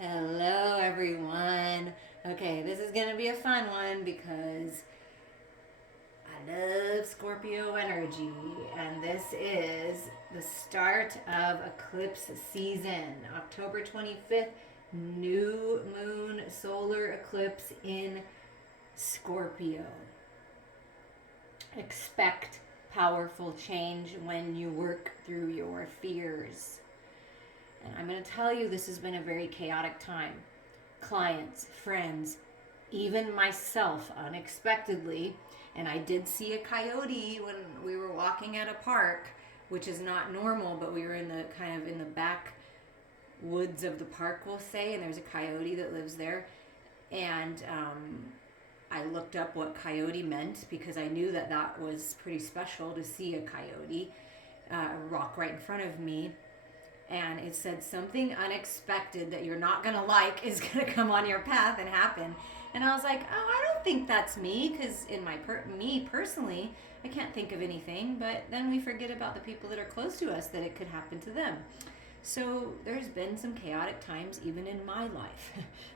Hello, everyone. Okay, this is going to be a fun one because I love Scorpio energy, and this is the start of eclipse season. October 25th, new moon solar eclipse in Scorpio. Expect powerful change when you work through your fears. And I'm going to tell you, this has been a very chaotic time. Clients, friends, even myself, unexpectedly. And I did see a coyote when we were walking at a park, which is not normal, but we were in the kind of in the back woods of the park, we'll say, and there's a coyote that lives there. And I looked up what coyote meant because I knew that that was pretty special to see a coyote rock right in front of me. And it said something unexpected that you're not gonna like is gonna come on your path and happen. And I was like, oh, I don't think that's me, because in me personally, I can't think of anything. But then we forget about the people that are close to us, that it could happen to them. So there's been some chaotic times even in my life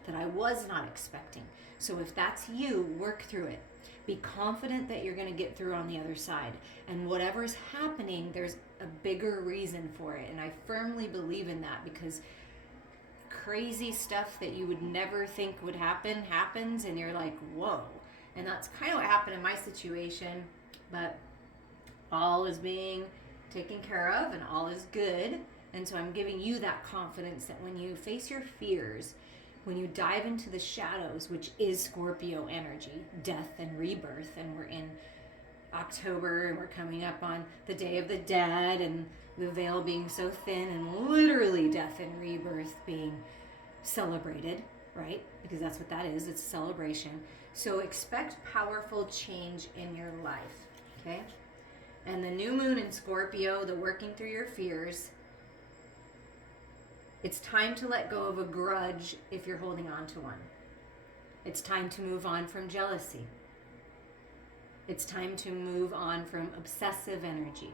that I was not expecting. So if that's you, work through it. Be confident that you're going to get through on the other side. And whatever's happening, there's a bigger reason for it. And I firmly believe in that, because crazy stuff that you would never think would happen happens, and you're like, whoa. And that's kind of what happened in my situation. But all is being taken care of and all is good. And so I'm giving you that confidence that when you face your fears, when you dive into the shadows, which is Scorpio energy, death and rebirth, and we're in October and we're coming up on the Day of the Dead and the veil being so thin and literally death and rebirth being celebrated, right? Because that's what that is. It's a celebration. So expect powerful change in your life, okay? And the new moon in Scorpio, the working through your fears, it's time to let go of a grudge if you're holding on to one. It's time to move on from jealousy. It's time to move on from obsessive energy.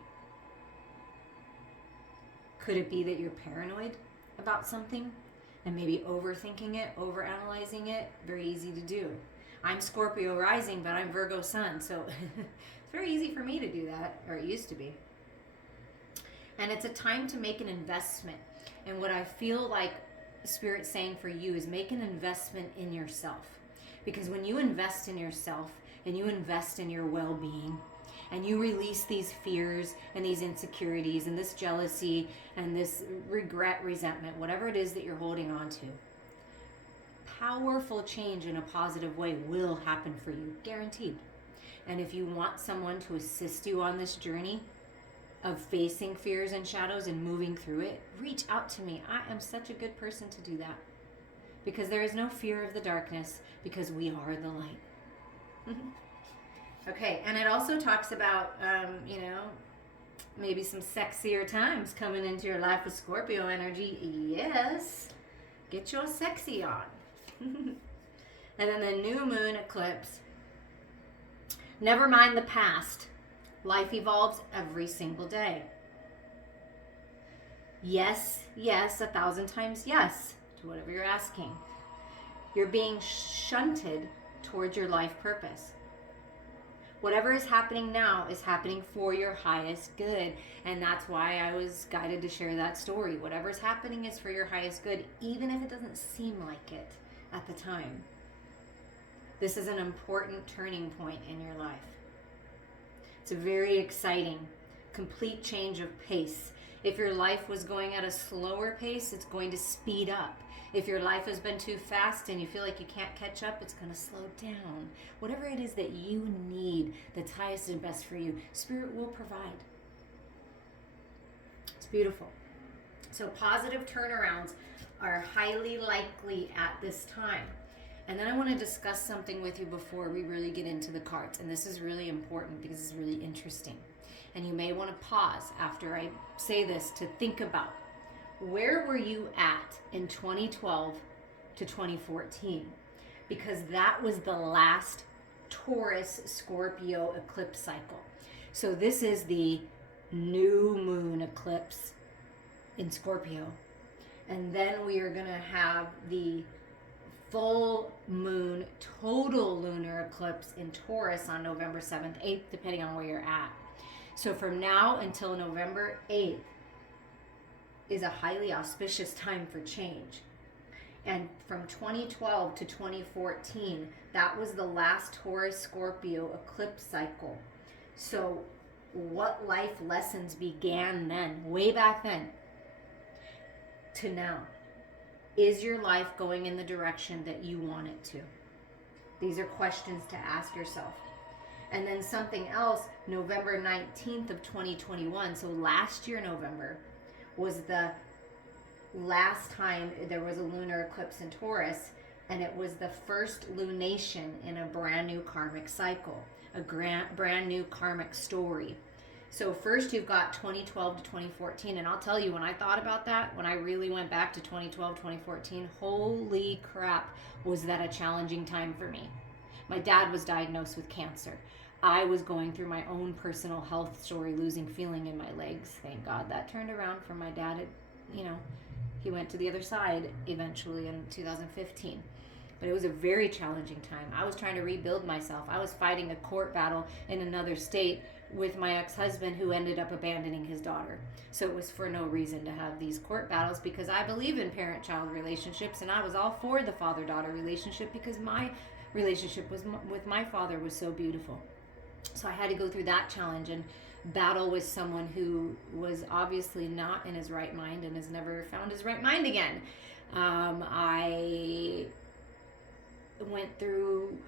Could it be that you're paranoid about something and maybe overthinking it, overanalyzing it? Very easy to do. I'm Scorpio rising, but I'm Virgo sun, so it's very easy for me to do that, or it used to be. And it's a time to make an investment. And what I feel like Spirit's saying for you is make an investment in yourself. Because when you invest in yourself and you invest in your well-being and you release these fears and these insecurities and this jealousy and this regret, resentment, whatever it is that you're holding on to, powerful change in a positive way will happen for you, guaranteed. And if you want someone to assist you on this journey of facing fears and shadows and moving through it, reach out to me. I am such a good person to do that, because there is no fear of the darkness, because we are the light. Okay, and it also talks about, maybe some sexier times coming into your life with Scorpio energy. Yes, get your sexy on. And then the new moon eclipse. Never mind the past. Life evolves every single day. Yes, 1,000 times yes to whatever you're asking. You're being shunted towards your life purpose. Whatever is happening now is happening for your highest good. And that's why I was guided to share that story. Whatever's happening is for your highest good, even if it doesn't seem like it at the time. This is an important turning point in your life. It's a very exciting, complete change of pace. If your life was going at a slower pace, it's going to speed up. If your life has been too fast and you feel like you can't catch up, it's going to slow down. Whatever it is that you need, that's highest and best for you, Spirit will provide. It's beautiful. So positive turnarounds are highly likely at this time. And then I want to discuss something with you before we really get into the cards. And this is really important because it's really interesting. And you may want to pause after I say this to think about, where were you at in 2012 to 2014? Because that was the last Taurus Scorpio eclipse cycle. So this is the new moon eclipse in Scorpio. And then we are going to have the full moon total lunar eclipse in Taurus on November 7th, 8th, depending on where you're at. So from now until November 8th is a highly auspicious time for change. And from 2012 to 2014, that was the last Taurus Scorpio eclipse cycle. So what life lessons began then, way back then, to now? Is your life going in the direction that you want it to? These are questions to ask yourself. And then something else, November 19th of 2021, so last year November, was the last time there was a lunar eclipse in Taurus, and it was the first lunation in a brand new karmic cycle, a brand new karmic story. So first you've got 2012 to 2014, and I'll tell you, when I thought about that, when I really went back to 2012, 2014, holy crap, was that a challenging time for me. My dad was diagnosed with cancer. I was going through my own personal health story, losing feeling in my legs. Thank God that turned around for my dad. He went to the other side eventually in 2015. But it was a very challenging time. I was trying to rebuild myself. I was fighting a court battle in another state with my ex-husband, who ended up abandoning his daughter. So it was for no reason to have these court battles, because I believe in parent-child relationships, and I was all for the father-daughter relationship because my relationship with my father was so beautiful. So I had to go through that challenge and battle with someone who was obviously not in his right mind and has never found his right mind again. I went through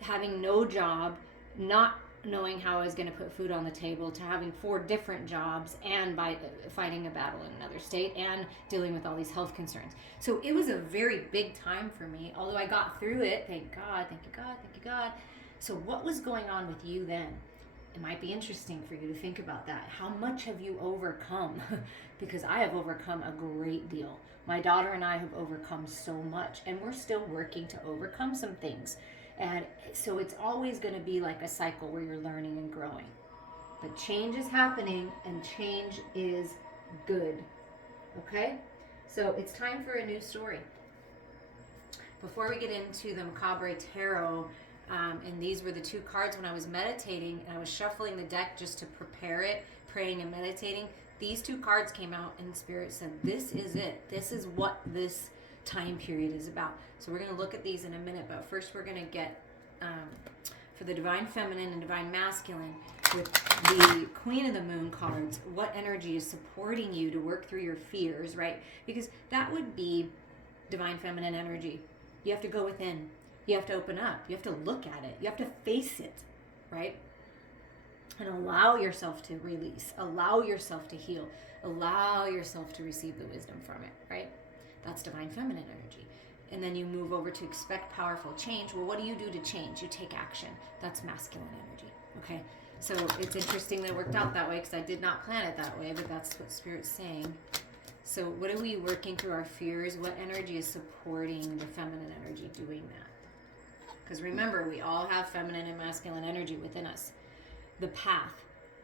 having no job, not knowing how I was going to put food on the table, to having 4 different jobs, and by fighting a battle in another state, and dealing with all these health concerns. So it was a very big time for me, although I got through it. Thank God, thank you God, thank you God. So what was going on with you then? It might be interesting for you to think about that. How much have you overcome? Because I have overcome a great deal. My daughter and I have overcome so much, and we're still working to overcome some things. And so it's always going to be like a cycle where you're learning and growing. But change is happening, and change is good. Okay? So it's time for a new story. Before we get into the Macabre Tarot, and these were the 2 cards when I was meditating, and I was shuffling the deck just to prepare it, praying and meditating. These 2 cards came out, and Spirit said, this is it. This is what this time period is about. So we're going to look at these in a minute, but first we're going to get for the Divine Feminine and Divine Masculine with the Queen of the Moon cards, what energy is supporting you to work through your fears, right? Because that would be Divine Feminine energy. You have to go within. You have to open up. You have to look at it. You have to face it, right? And allow yourself to release. Allow yourself to heal. Allow yourself to receive the wisdom from it, right? That's Divine Feminine energy. And then you move over to expect powerful change. Well, what do you do to change? You take action. That's masculine energy, okay? So it's interesting that it worked out that way, because I did not plan it that way, but that's what Spirit's saying. So what are we working through our fears? What energy is supporting the feminine energy doing that? Because remember, we all have feminine and masculine energy within us. The path,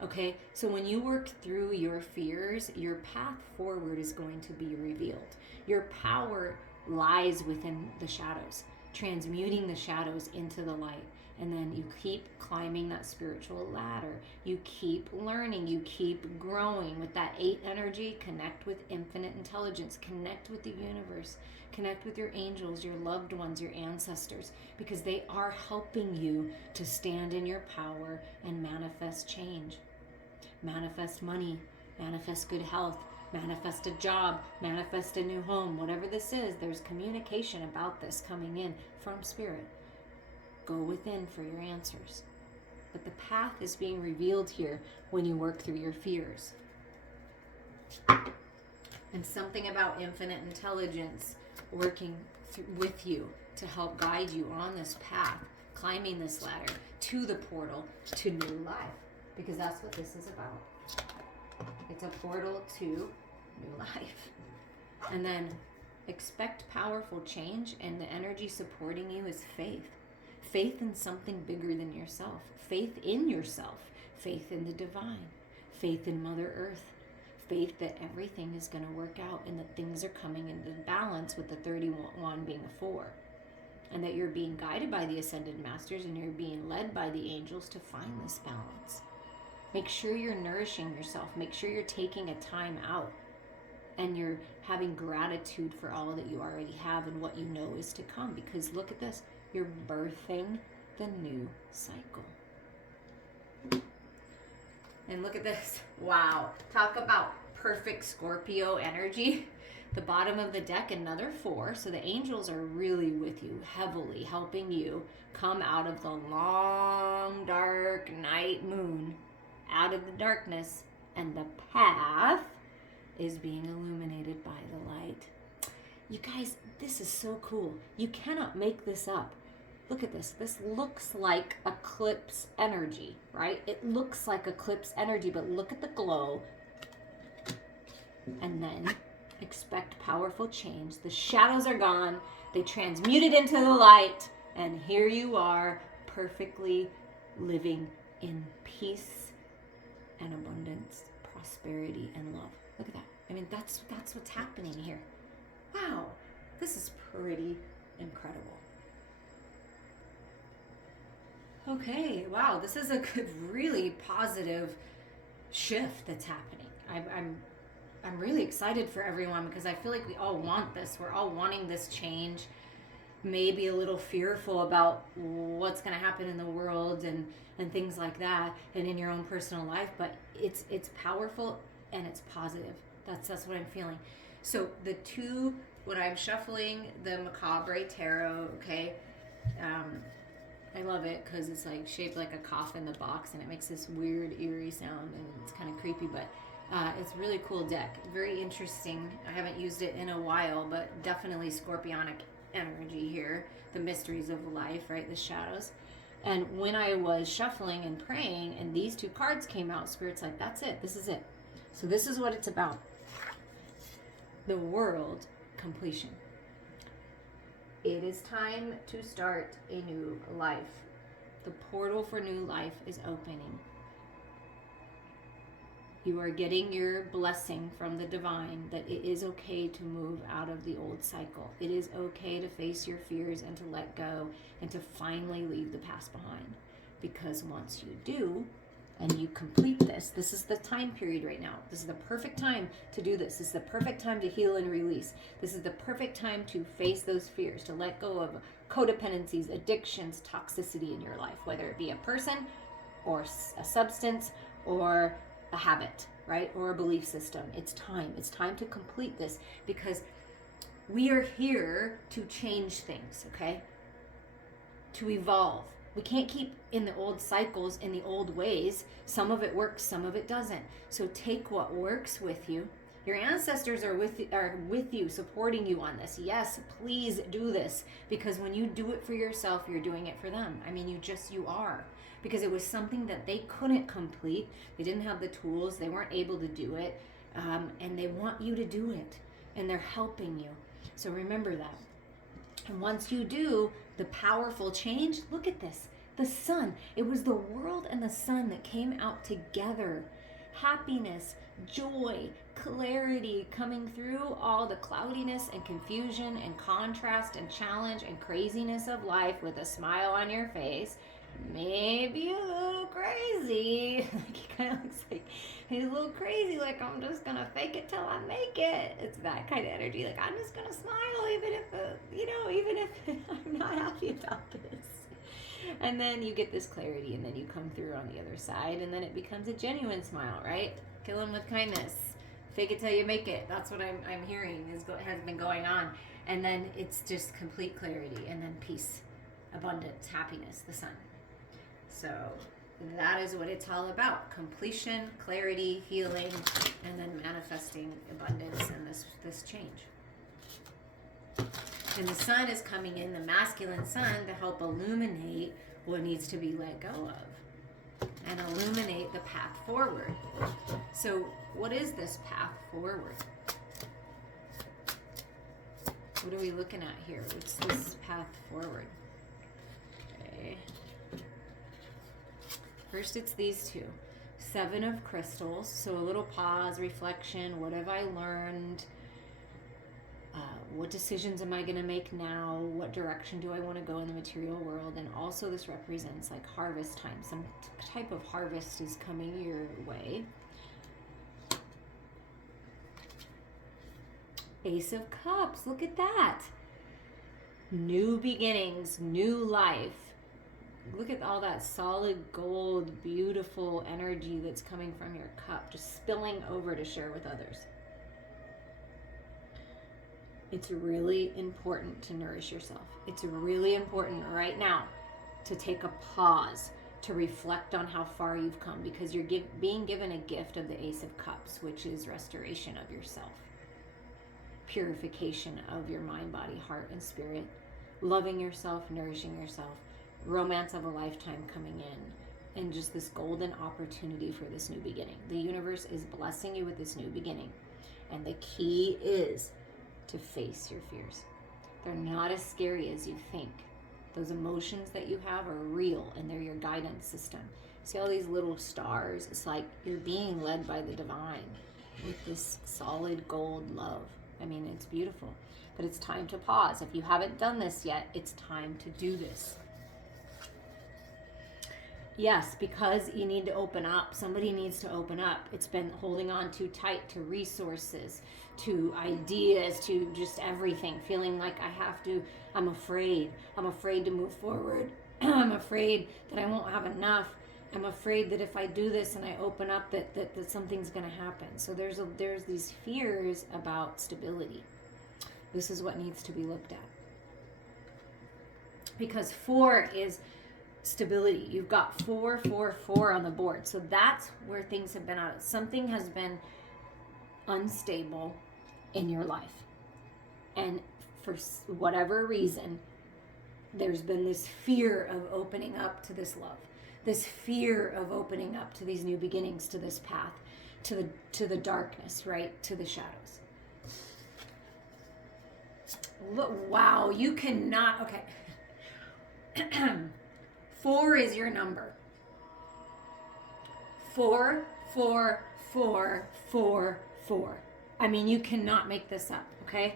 okay? So when you work through your fears, your path forward is going to be revealed. Your power lies within the shadows, transmuting the shadows into the light. And then you keep climbing that spiritual ladder. You keep learning. You keep growing. With that 8 energy, connect with infinite intelligence. Connect with the universe. Connect with your angels, your loved ones, your ancestors, because they are helping you to stand in your power and manifest change. Manifest money. Manifest good health. Manifest a job. Manifest a new home. Whatever this is, there's communication about this coming in from Spirit. Go within for your answers. But the path is being revealed here when you work through your fears. And something about infinite intelligence working with you to help guide you on this path, climbing this ladder to the portal to new life. Because that's what this is about. It's a portal to new life. And then expect powerful change, and the energy supporting you is faith. Faith in something bigger than yourself. Faith in yourself. Faith in the divine. Faith in Mother Earth. faith that everything is going to work out and that things are coming into balance, with the 31 being a 4. And that you're being guided by the Ascended Masters and you're being led by the angels to find this balance. Make sure you're nourishing yourself. Make sure you're taking a time out and you're having gratitude for all that you already have and what you know is to come. Because look at this. You're birthing the new cycle. And look at this. Wow. Talk about perfect Scorpio energy. The bottom of the deck, another 4. So the angels are really with you, heavily helping you come out of the long, dark night moon, out of the darkness. And the path is being illuminated by the light. You guys, this is so cool. You cannot make this up. Look at this. This looks like eclipse energy, right? It looks like eclipse energy, but look at the glow. And then expect powerful change. The shadows are gone. They transmuted into the light. And here you are, perfectly living in peace and abundance, prosperity and love. Look at that. I mean, that's what's happening here. Wow. This is pretty incredible. Okay, wow, this is a good, really positive shift that's happening. I'm really excited for everyone because I feel like we all want this. We're all wanting this change. Maybe a little fearful about what's going to happen in the world and things like that, and in your own personal life. But it's powerful and it's positive. That's what I'm feeling. So the two, when I'm shuffling the Macabre Tarot, okay. I love it because it's like shaped like a coffin, the box, and it makes this weird, eerie sound, and it's kind of creepy, but it's a really cool deck. Very interesting. I haven't used it in a while, but definitely Scorpionic energy here. The mysteries of life, right? The shadows. And when I was shuffling and praying, and these two cards came out, Spirit's like, that's it. This is it. So this is what it's about. The world completion. It is time to start a new life. The portal for new life is opening. You are getting your blessing from the divine that it is okay to move out of the old cycle. It is okay to face your fears and to let go and to finally leave the past behind. Because once you do, and you complete this, this is the time period right now. This is the perfect time to do this. This is the perfect time to heal and release. This is the perfect time to face those fears, to let go of codependencies, addictions, toxicity in your life, whether it be a person or a substance or a habit, right? Or a belief system. It's time. It's time to complete this because we are here to change things, okay? To evolve. We can't keep in the old cycles, in the old ways. Some of it works, some of it doesn't. So take what works with you. Your ancestors are with you, supporting you on this. Yes, please do this. Because when you do it for yourself, you're doing it for them. I mean, you are. Because it was something that they couldn't complete. They didn't have the tools. They weren't able to do it. And they want you to do it. And they're helping you. So remember that. And once you do, the powerful change, look at this. The sun. It was the world and the sun that came out together. Happiness, joy, clarity coming through all the cloudiness and confusion and contrast and challenge and craziness of life with a smile on your face. Maybe a little crazy. Like he kind of looks like he's a little crazy, like I'm just gonna fake it till I make it. It's that kind of energy. Like I'm just gonna smile even if I'm not happy about this. And then you get this clarity, and then you come through on the other side, and then it becomes a genuine smile, right? Kill him with kindness. Fake it till you make it. That's what I'm hearing has been going on. And then it's just complete clarity, and then peace, abundance, happiness, the sun. So that is what it's all about. Completion, clarity, healing, and then manifesting abundance and this change. And the sun is coming in, the masculine sun, to help illuminate what needs to be let go of and illuminate the path forward. So what is this path forward? What are we looking at here? What's this path forward? Okay. First, it's these two. Seven of crystals. So a little pause, reflection. What have I learned? What decisions am I going to make now? What direction do I want to go in the material world? And also this represents like harvest time. Some type of harvest is coming your way. Ace of Cups. Look at that. New beginnings, new life. Look at all that solid gold, beautiful energy that's coming from your cup, just spilling over to share with others. It's really important to nourish yourself. It's really important right now to take a pause, to reflect on how far you've come, because you're being given a gift of the Ace of Cups, which is restoration of yourself, purification of your mind, body, heart, and spirit, loving yourself, nourishing yourself, romance of a lifetime coming in, and just this golden opportunity for this new beginning. The universe is blessing you with this new beginning. And the key is to face your fears. They're not as scary as you think. Those emotions that you have are real, and they're your guidance system. See all these little stars? It's like you're being led by the divine with this solid gold love. I mean, it's beautiful. But it's time to pause. If you haven't done this yet, it's time to do this. Yes, because you need to open up. Somebody needs to open up. It's been holding on too tight to resources, to ideas, to just everything. Feeling like I have to, I'm afraid. I'm afraid to move forward. I'm afraid that I won't have enough. I'm afraid that if I do this and I open up that something's going to happen. So there's these fears about stability. This is what needs to be looked at. Because 4 is stability. You've got 4, 4, 4 on the board. So that's where things have been out. Something has been unstable in your life. And for whatever reason, there's been this fear of opening up to this love. This fear of opening up to these new beginnings, to this path, to the darkness, right? To the shadows. Look, wow, you cannot, okay. 4 is your number. 4, 4, 4, 4, 4. I mean, you cannot make this up, okay?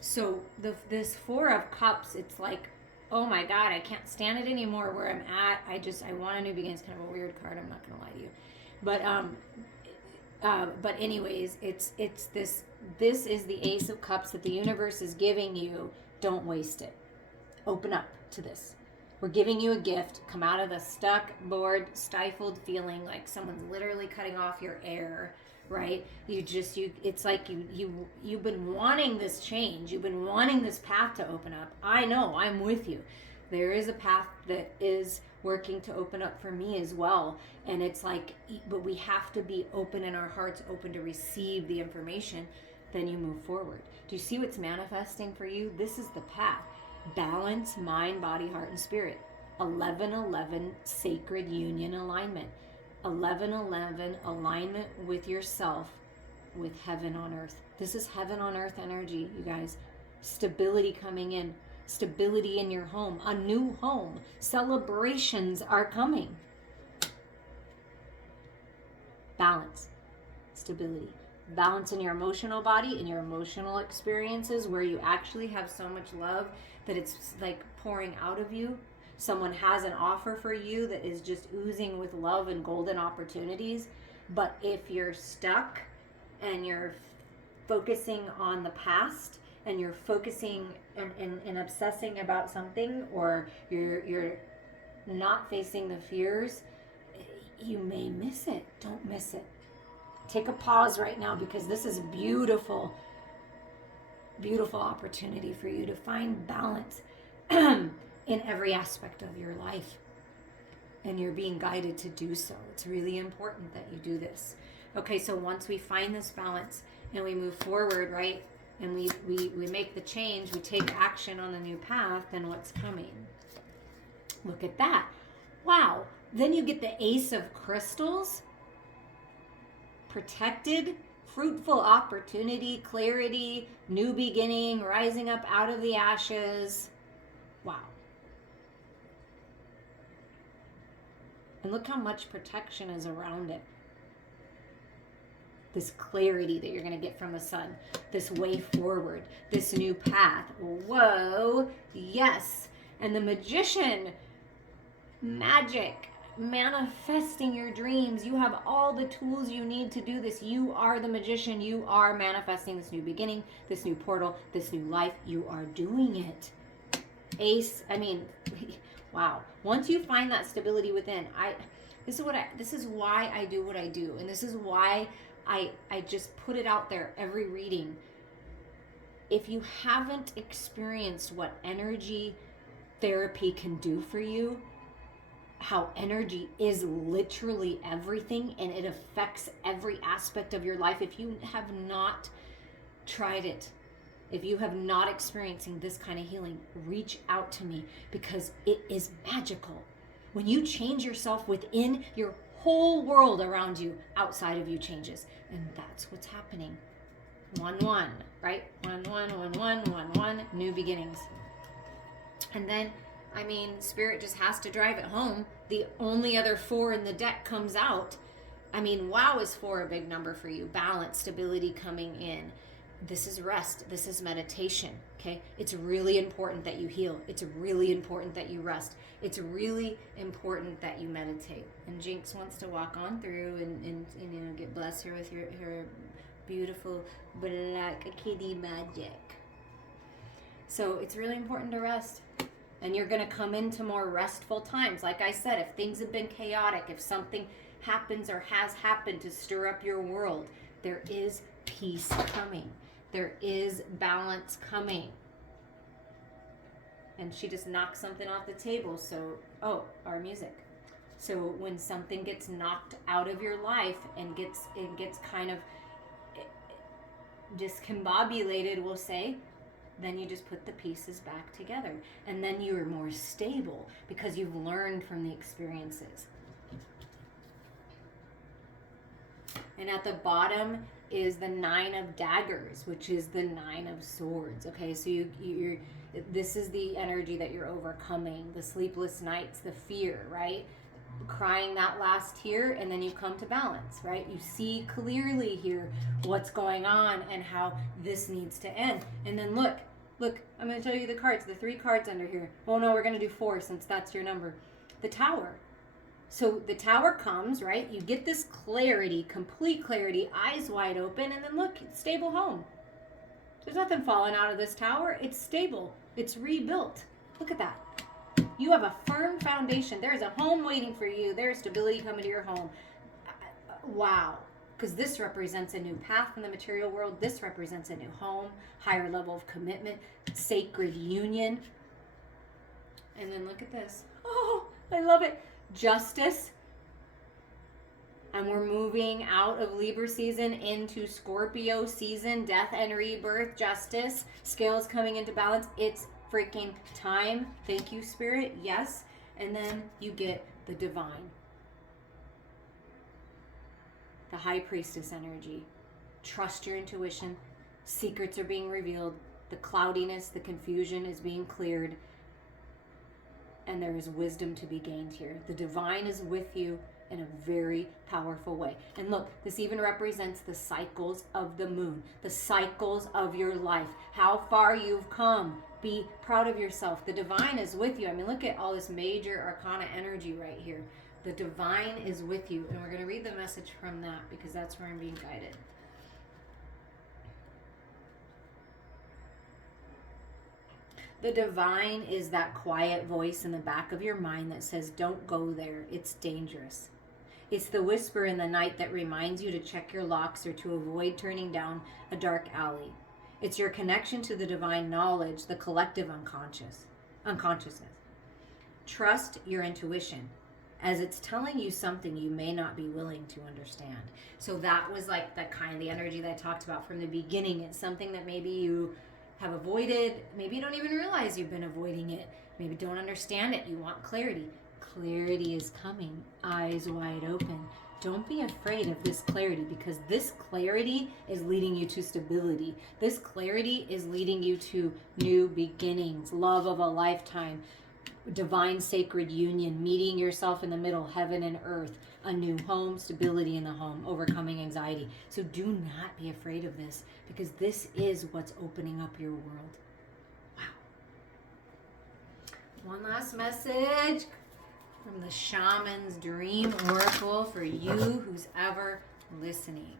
So this 4 of Cups, it's like, oh my God, I can't stand it anymore where I'm at. I want a new beginning. It's kind of a weird card. I'm not going to lie to you. But anyways, it's this is the Ace of Cups that the universe is giving you. Don't waste it. Open up to this. We're giving you a gift. Come out of the stuck, bored, stifled feeling like someone's literally cutting off your air, right? It's like you've been wanting this change. You've been wanting this path to open up. I know, I'm with you. There is a path that is working to open up for me as well. And it's like, but we have to be open in our hearts, open to receive the information. Then you move forward. Do you see what's manifesting for you? This is the path. Balance, mind, body, heart, and spirit. 11-11, sacred union alignment. 11-11, alignment with yourself, with heaven on earth. This is heaven on earth energy, you guys. Stability coming in. Stability in your home. A new home. Celebrations are coming. Balance. Stability. Balance in your emotional body, in your emotional experiences, where you actually have so much love that it's like pouring out of you. Someone has an offer for you that is just oozing with love and golden opportunities. But if you're stuck and you're focusing on the past and you're focusing and obsessing about something, or you're not facing the fears, you may miss it. Don't miss it. Take a pause right now, because this is beautiful, beautiful opportunity for you to find balance in every aspect of your life. And you're being guided to do so. It's really important that you do this. Okay, so once we find this balance and we move forward, right, and we make the change, we take action on the new path, then what's coming? Look at that. Wow. Then you get the Ace of Crystals. Protected, fruitful opportunity, clarity, new beginning, rising up out of the ashes. Wow. And look how much protection is around it. this clarity that you're going to get from the sun, this way forward, this new path. Whoa, yes. And the Magician, magic, manifesting your dreams. You have all the tools you need to do this. You are the Magician. You are manifesting this new beginning, this new portal, this new life. You are doing it. Ace, I mean, wow. Once you find that stability within, this is why I do what I do. And this is why I just put it out there every reading. If you haven't experienced what energy therapy can do for you, how energy is literally everything and it affects every aspect of your life. If you have not tried it, if you have not experiencing this kind of healing, reach out to me, because it is magical. When you change yourself within, your whole world around you, outside of you, changes. And that's what's happening. 1-1, right? 1-1, 1-1, 1-1, new beginnings. And then, I mean, Spirit just has to drive it home. The only other 4 in the deck comes out. I mean, wow, is 4 a big number for you? Balance, stability coming in. This is rest. This is meditation, okay? It's really important that you heal. It's really important that you rest. It's really important that you meditate. And Jinx wants to walk on through and you know, get blessed her with her beautiful black kitty magic. So it's really important to rest. And you're going to come into more restful times. Like I said, if things have been chaotic, if something happens or has happened to stir up your world, there is peace coming. There is balance coming. And she just knocked something off the table. So, our music. So when something gets knocked out of your life and gets kind of discombobulated, we'll say, then you just put the pieces back together. And then you're more stable because you've learned from the experiences. And at the bottom is the 9 of daggers, which is the 9 of swords. Okay, so you're this is the energy that you're overcoming, the sleepless nights, the fear, right? Crying that last tear, and then you come to balance, right? You see clearly here what's going on and how this needs to end. And then look, I'm going to tell you the cards, the 3 cards under here. Oh no, we're going to do 4 since that's your number. The Tower. So the Tower comes, right? You get this clarity, complete clarity, eyes wide open, and then look, it's stable home. There's nothing falling out of this Tower. It's stable. It's rebuilt. Look at that. You have a firm foundation. There's a home waiting for you. There's stability coming to your home. Wow. Because this represents a new path in the material world. This represents a new home, higher level of commitment, sacred union. And then look at this. Oh, I love it. Justice. And we're moving out of Libra season into Scorpio season. Death and rebirth. Justice. Scales coming into balance. It's freaking time. Thank you, Spirit. Yes. And then you get the divine. The High Priestess energy. Trust your intuition. Secrets are being revealed. The cloudiness, the confusion is being cleared. And there is wisdom to be gained here. The divine is with you in a very powerful way. And look, this even represents the cycles of the moon, the cycles of your life, how far you've come. Be proud of yourself. The divine is with you. I mean, look at all this major arcana energy right here. The divine is with you. And we're going to read the message from that because that's where I'm being guided. The divine is that quiet voice in the back of your mind that says, don't go there. It's dangerous. It's the whisper in the night that reminds you to check your locks or to avoid turning down a dark alley. It's your connection to the divine knowledge, the collective unconsciousness. Trust your intuition, as it's telling you something you may not be willing to understand. So that was like that kind of the energy that I talked about from the beginning. It's something that maybe you have avoided. Maybe you don't even realize you've been avoiding it. Maybe don't understand it. You want clarity. Clarity is coming. Eyes wide open. Don't be afraid of this clarity, because this clarity is leading you to stability. This clarity is leading you to new beginnings, love of a lifetime, divine sacred union, meeting yourself in the middle, heaven and earth, a new home, stability in the home, overcoming anxiety. So do not be afraid of this, because this is what's opening up your world. Wow. One last message from the Shaman's Dream Oracle for you who's ever listening.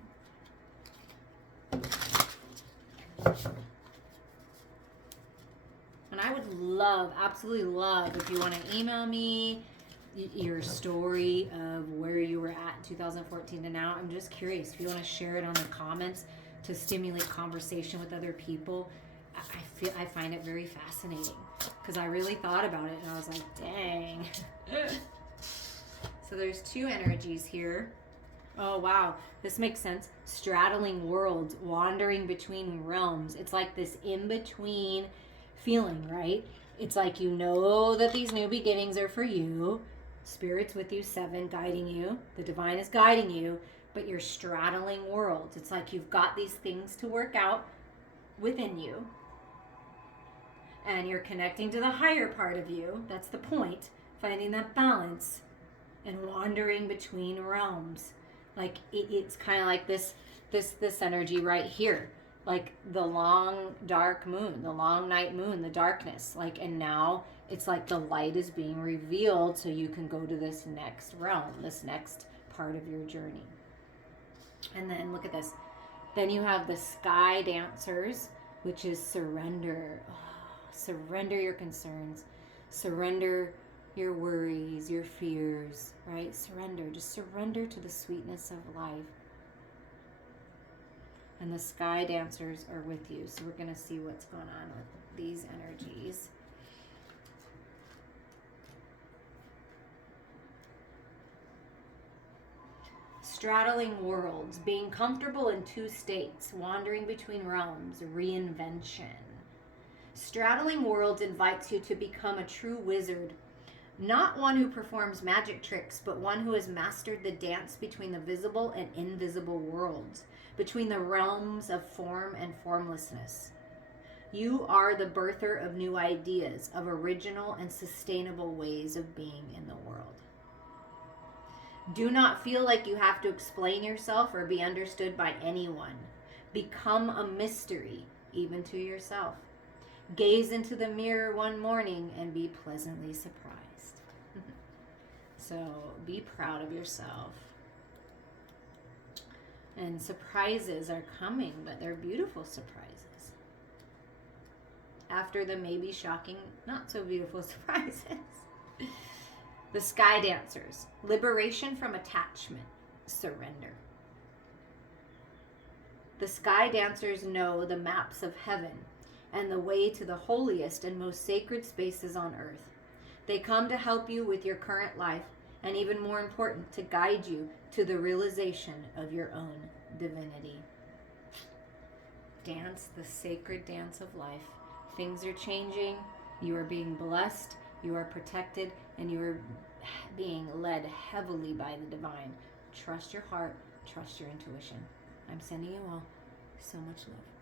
And I would love, absolutely love, if you want to email me your story of where you were at in 2014 to now. I'm just curious if you want to share it on the comments to stimulate conversation with other people. I find it very fascinating, because I really thought about it and I was like, dang. So there's two energies here. Oh wow, this makes sense. Straddling worlds, wandering between realms. It's like this in-between feeling, right? It's like, you know that these new beginnings are for you. Spirit's with you, 7 guiding you. The divine is guiding you, but you're straddling worlds. It's like you've got these things to work out within you, and you're connecting to the higher part of you. That's the point, finding that balance and wandering between realms. Like it's kind of like this energy right here, like the long dark moon, the long night moon, the darkness, like, and now it's like the light is being revealed, so you can go to this next realm, this next part of your journey. And then look at this. Then you have the sky dancers, which is surrender. Oh, surrender your concerns, surrender your worries, your fears, right? Surrender. Just surrender to the sweetness of life. And the sky dancers are with you. So we're going to see what's going on with these energies. Straddling worlds, being comfortable in 2 states, wandering between realms, reinvention. Straddling worlds invites you to become a true wizard, not one who performs magic tricks, but one who has mastered the dance between the visible and invisible worlds, between the realms of form and formlessness. You are the birther of new ideas, of original and sustainable ways of being in the world. Do not feel like you have to explain yourself or be understood by anyone. Become a mystery, even to yourself. Gaze into the mirror one morning and be pleasantly surprised. So be proud of yourself. And surprises are coming, but they're beautiful surprises. After the maybe shocking, not so beautiful surprises. The sky dancers, liberation from attachment, surrender. The sky dancers know the maps of heaven and the way to the holiest and most sacred spaces on earth. They come to help you with your current life, and even more important, to guide you to the realization of your own divinity. Dance the sacred dance of life. Things are changing. You are being blessed. You are protected, and you are being led heavily by the divine. Trust your heart. Trust your intuition. I'm sending you all so much love.